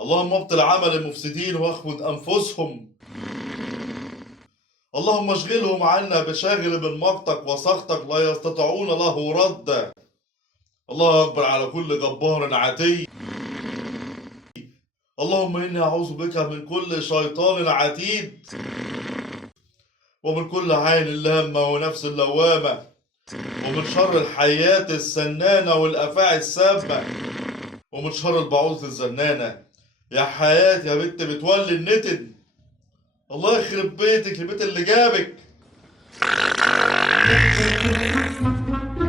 اللهم ابطل عمل المفسدين واخفض أنفسهم. اللهم اشغلهم عنا بشاغل من مقتك وسخطك لا يستطيعون له ردا. الله أكبر على كل جبار عتي. اللهم إني أعوذ بك من كل شيطان عتيد، ومن كل عين لامة ونفس لوامة، ومن شر الحيات السنانة والأفاعي السامة، ومن شر البعوض الزنانة. يا حياة يا بنت بتولي النتن، الله يخرب بيتك البيت اللي جابك.